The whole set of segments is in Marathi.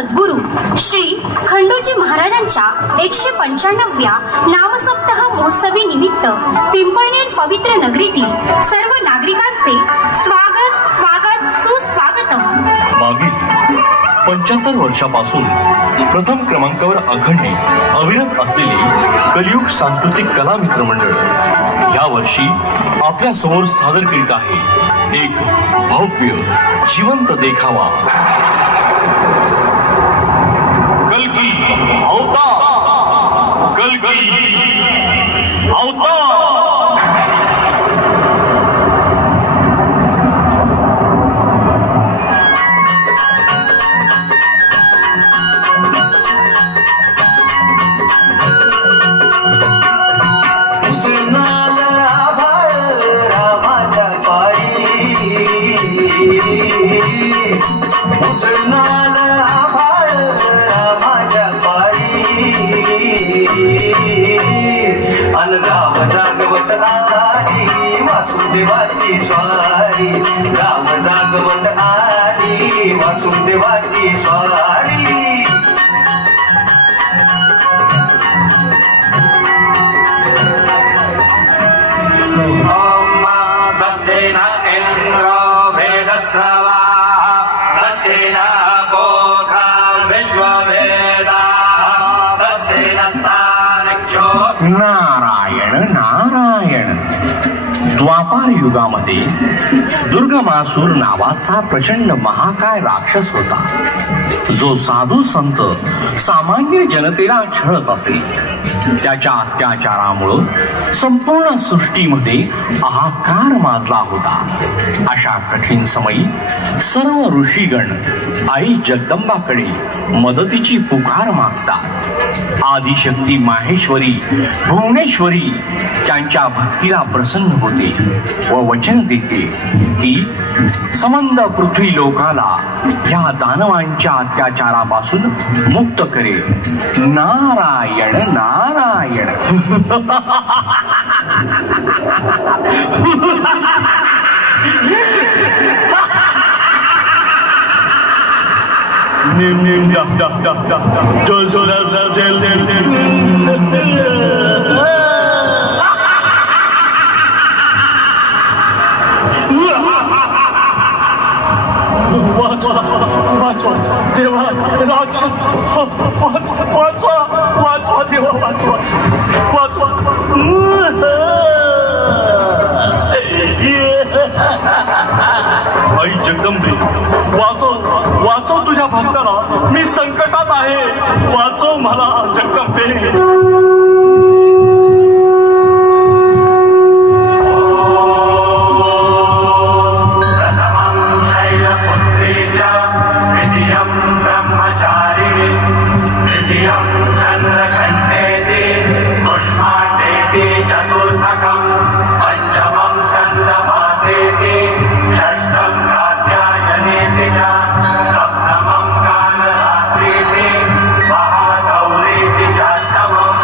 सद्गुरू श्री खंडोजी महाराजांच्या 195व्या नामसप्ताह महोत्सवी निमित्त पिंपळनेर पवित्र नगरीतील सर्व नागरिकांचे स्वागत स्वागत सुस्वागतम। मागील 75 वर्षापासून प्रथम क्रमांकावर अखंड अविरत असलेले कलियुग सांस्कृतिक कला मित्र मंडळ या वर्षी आपल्या समोर सादर करीत आहे एक भव्य जिवंत देखावा। कल्की अवतार, कल्की अवतार। वासुदेवाची स्वारी, राम जागवत आली वासुदेवाची स्वारी। ओम स्वस्ति न इंद्रो वेदस्रवाः, स्वस्ति न पूषा विश्ववेदाः, स्वस्ति नस्तार्क्ष्यो। नारायण नारायण। द्वापार युगामध्ये दुर्गमासूर नावाचा प्रचंड महाकाय राक्षस होता, जो साधू संत सामान्य जनतेला छळत असे। त्याच्या अत्याचारामुळे संपूर्ण सृष्टीमध्ये हाहाकार माजला होता। अशा कठीण समयी सर्व ऋषीगण आई जगदंबाकडे मदतीची पुकार मागतात। आदिशक्ती माहेश्वरी भुवनेश्वरी त्यांच्या भक्तीला प्रसन्न होते व वचन देते की समंद पृथ्वी लोकाला या दानवांच्या अत्याचारापासून मुक्त करेल। नारायण नारायण। वाचवा देवा, राक्षस वाचवा वाचवा देवा, वाचवा वाचवा। आई जगदंबे वाचव तुझ्या भक्ताला, मी संकटात आहे, वाचव मला जगदंबे। सप्तमं कालरात्रिति महागौरीति चाष्टमम्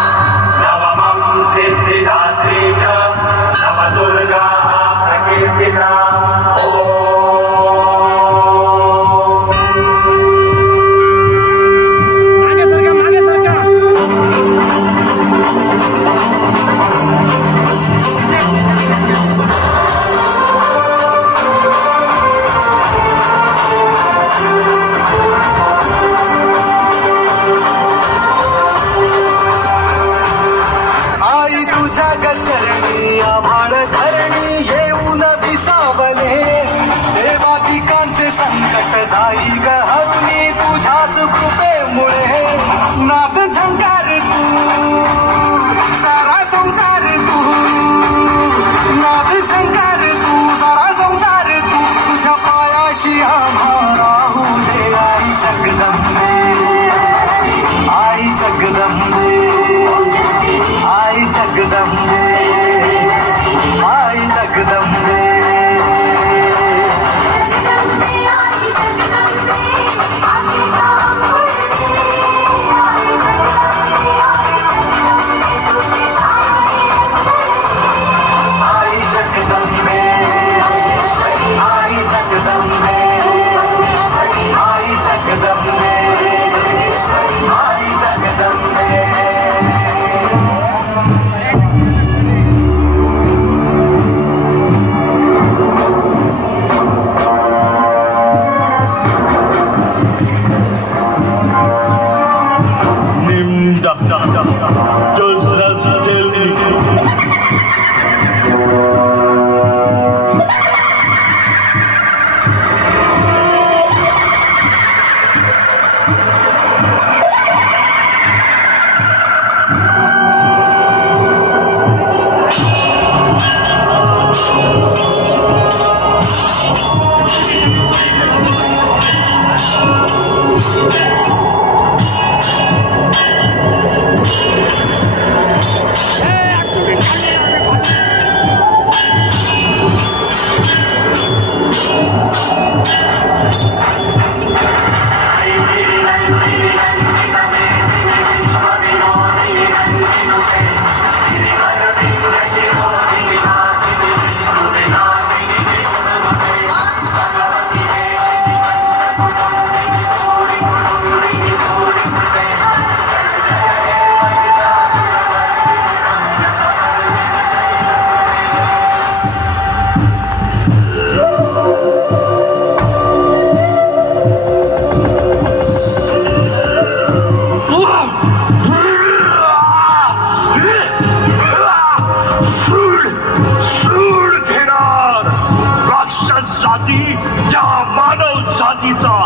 या मानव जातीचा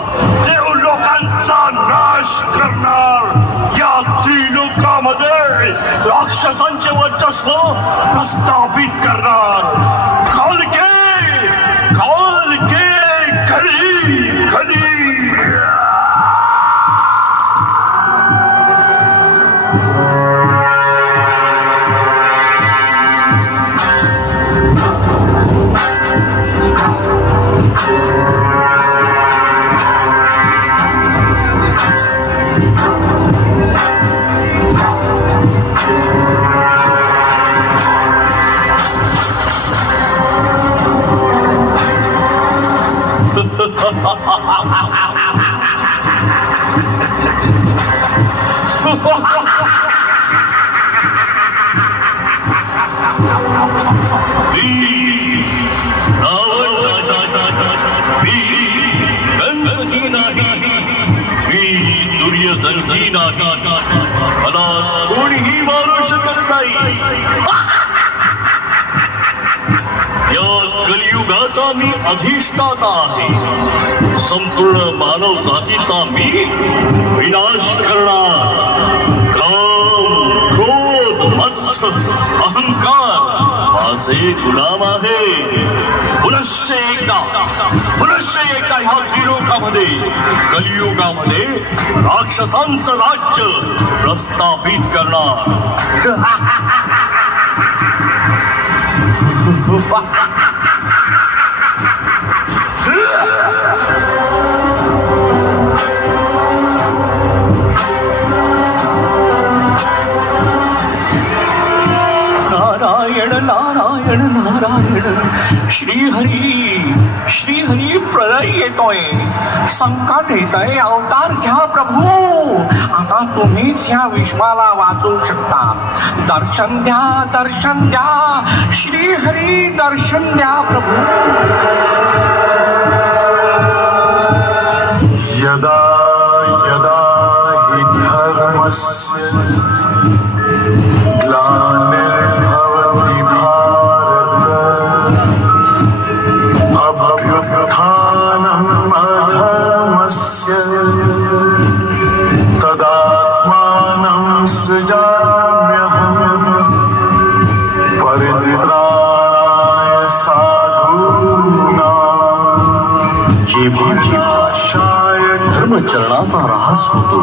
देव लोकांचा नाश करणार, या त्रिलोकामध्ये राक्षसांचे वर्चस्व प्रस्थापित करणार. कालके खली खली. मला कोणीही मारू शकत नाही. या कलियुगाचा मी अधिष्ठाता आहे. संपूर्ण मानव जातीचा मी विनाश करणार. काम, क्रोध, मत्स्य, अहंकार माझे गुलाम आहे. पुनश्च एकदा ह्या त्रिलोकामध्ये कलियुगामध्ये राक्षसांचं राज्य प्रस्थापित करणार. नारायण नारायण नारायण. श्रीहरी प्रलय येतोय, संकट येतंय. अवतार घ्या प्रभू. आता तुम्हीच ह्या विश्वाला वाचू शकता. दर्शन द्या श्रीहरी, दर्शन द्या प्रभू. यदा यदा हि धर्मस्य ग्लानिर्भवति भारत अभ्युत्थानम् अधर्मस्य तदात्मानं सृजाम्यहम् परित्राणाय साधूनां. धर्मचरणाचा ऱ्हास होतो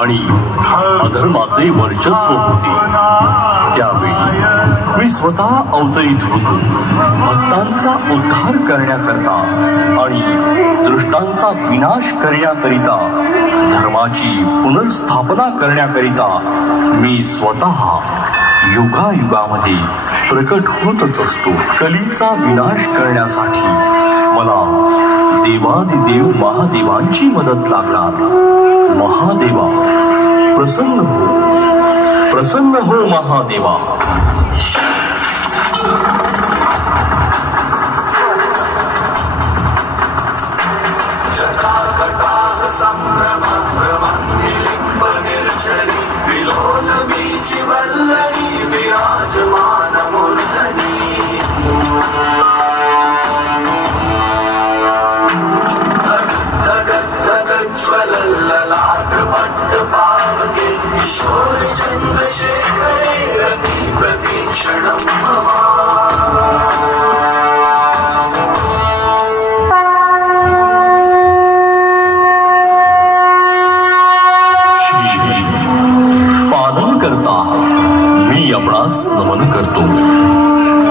आणि अधर्माचे वर्चस्व होते. त्यावेळी मी स्वतः अवतरित होतो. भक्तांचा उद्धार करण्याकरता आणि दृष्टांचा विनाश करण्याकरिता, धर्माची पुनर्स्थापना करण्याकरिता मी स्वतः युगायुगामध्ये प्रकट होतच असतो. कलीचा विनाश करण्यासाठी मला देवादिदेव महादेवांची मदत लागणार. महादेवा प्रसन्न हो महादेवा. पालन करता मी आपणास नमन करतो.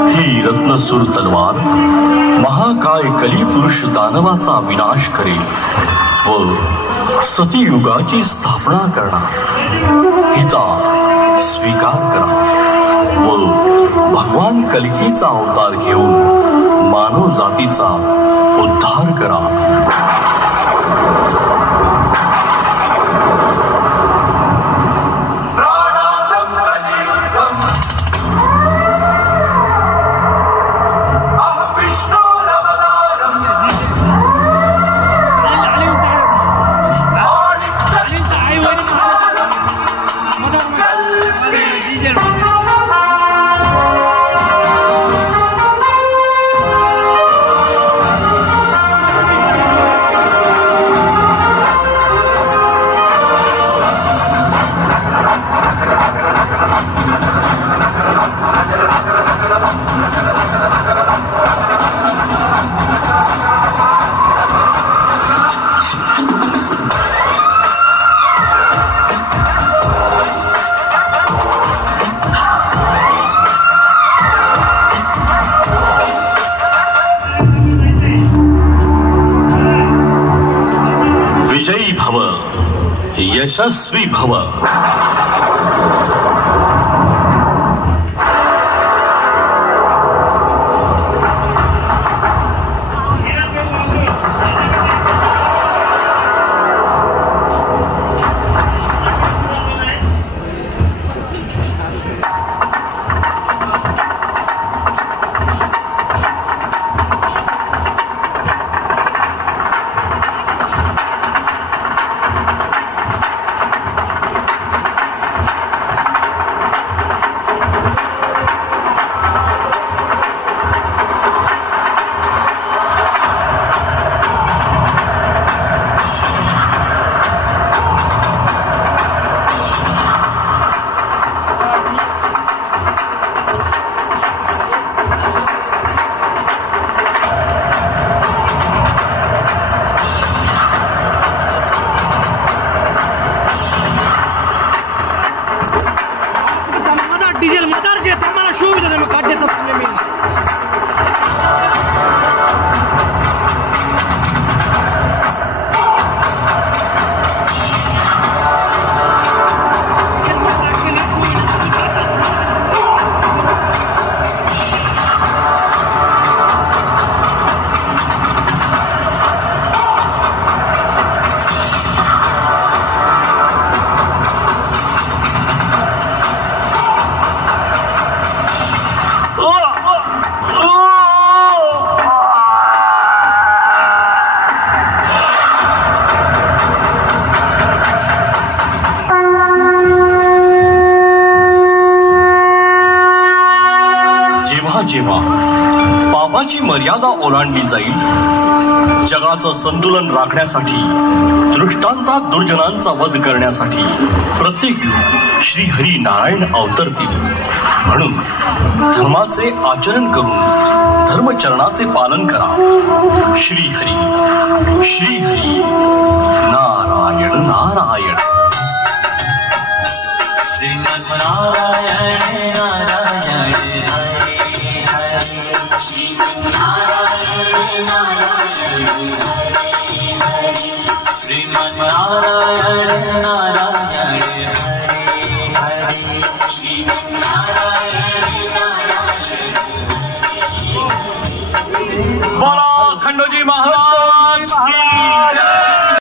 ही रत्नसूर तलवार महाकाय कलिपुरुष दानवाचा विनाश करेल व सतीयुगाची स्थापना करणार. हिचा स्वीकार करा व भगवान कल्कीचा अवतार घेऊन मानव जातीचा उद्धार करा. यशस्वी भव. जेव्हा पापाची मर्यादा ओलांडली जाईल, जगाचं संतुलन राखण्यासाठी, दृष्टांचा दुर्जनांचा वध करण्यासाठी प्रत्येक श्री हरी नारायण अवतरतील. म्हणून धर्माचे आचरण करून धर्मचरणाचे पालन करा. श्री हरी नारायण नारायण. श्रीमद् नारायण